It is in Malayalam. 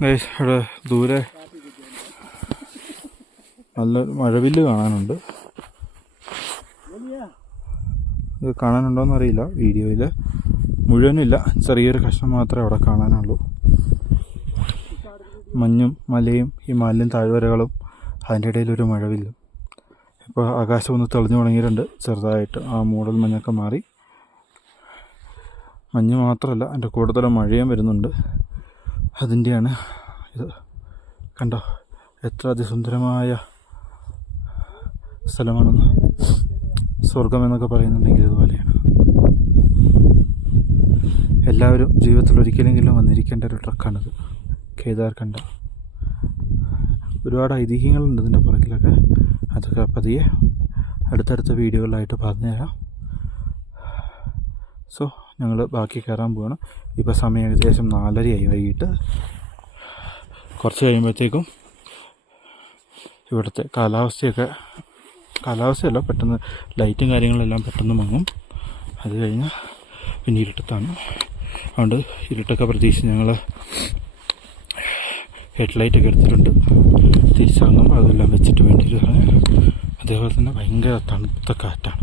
ഇവിടെ ദൂരെ നല്ലൊരു മഴവില്ല് കാണാനുണ്ട്. ഇത് കാണാനുണ്ടോയെന്ന് അറിയില്ല, വീഡിയോയിൽ മുഴുവനില്ല, ചെറിയൊരു കഷ്ണം മാത്രമേ അവിടെ കാണാനുള്ളൂ. മഞ്ഞും മലയും ഹിമാലയൻ താഴ്വരകളും അതിൻ്റെ ഇടയിലൊരു മഴവില്ലും. ഇപ്പോൾ ആകാശം ഒന്ന് തെളിഞ്ഞു തുടങ്ങിയിട്ടുണ്ട് ചെറുതായിട്ട്. ആ മൂടൽ മഞ്ഞൊക്കെ മാറി. മഞ്ഞ് മാത്രമല്ല, അതിൻ്റെ കൂടുതൽ മഴയും വരുന്നുണ്ട്. അതിൻ്റെയാണ് ഇത്. കണ്ടോ എത്ര അതിസുന്ദരമായ സ്ഥലമാണെന്ന്. സ്വർഗമെന്നൊക്കെ പറയുന്നുണ്ടെങ്കിൽ ഇതുപോലെയാണ്. എല്ലാവരും ജീവിതത്തിൽ ഒരിക്കലെങ്കിലും വന്നിരിക്കേണ്ട ഒരു ട്രക്കാണിത്, കേദാർഖണ്ഡ. ഒരുപാട് ഐതിഹ്യങ്ങളുണ്ട് ഇതിൻ്റെ പുറകിലൊക്കെ. അതൊക്കെ പതിയെ അടുത്തടുത്ത വീഡിയോകളിലായിട്ട് പറഞ്ഞുതരാം. സോ ഞങ്ങൾ ബാക്കി കയറാൻ പോവാണ്. ഇപ്പോൾ സമയം ഏകദേശം 4:30 വൈകിട്ട്. കുറച്ച് കഴിയുമ്പോഴത്തേക്കും ഇവിടുത്തെ കാലാവസ്ഥയല്ല, പെട്ടെന്ന് ലൈറ്റും കാര്യങ്ങളെല്ലാം പെട്ടെന്ന് മങ്ങും. അത് കഴിഞ്ഞ് പിന്നെ ഇരുട്ടത്താണ്. അതുകൊണ്ട് ഇരുട്ടൊക്കെ പ്രതീക്ഷിച്ച് ഞങ്ങൾ ഹെഡ്ലൈറ്റൊക്കെ എടുത്തിട്ടുണ്ട്. തിരിച്ചിറങ്ങും അതെല്ലാം വെച്ചിട്ട് വേണ്ടിയിട്ട്. അതേപോലെ തന്നെ ഭയങ്കര തണുത്ത കാറ്റാണ്.